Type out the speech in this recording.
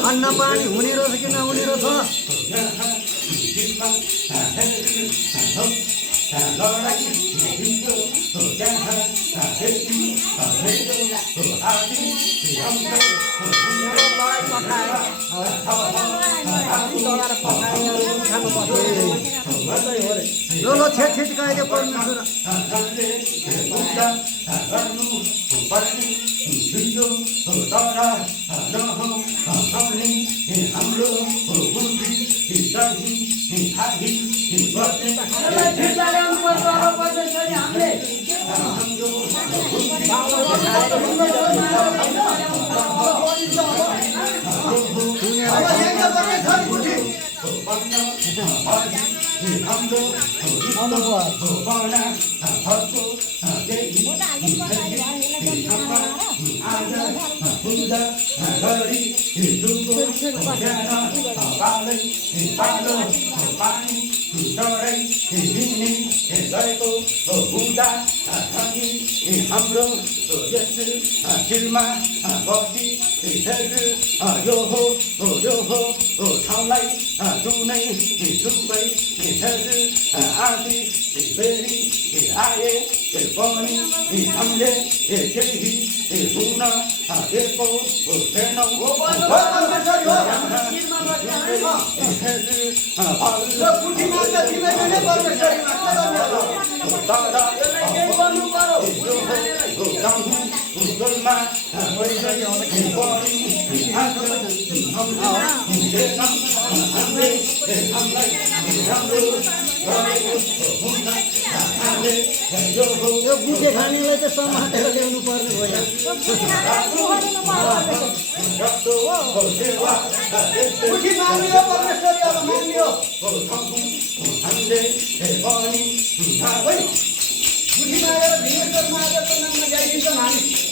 अन्न पानी हुने रहेछ कि नहुने रहेछ ल छेट कहिले पर्नु हाम्रो शिरमा बसी यो हो ठाउँलाई जुनै सुकै आदि फेरि आए पनि हामीले केही हुन दिएको छैनौँ यो बुझे खानेलाई त समातेर ल्याउनु पर्ने भयो बुढी मागेर भिनेश्वर मागेको नाममा ल्याइदिन्छौँ हामी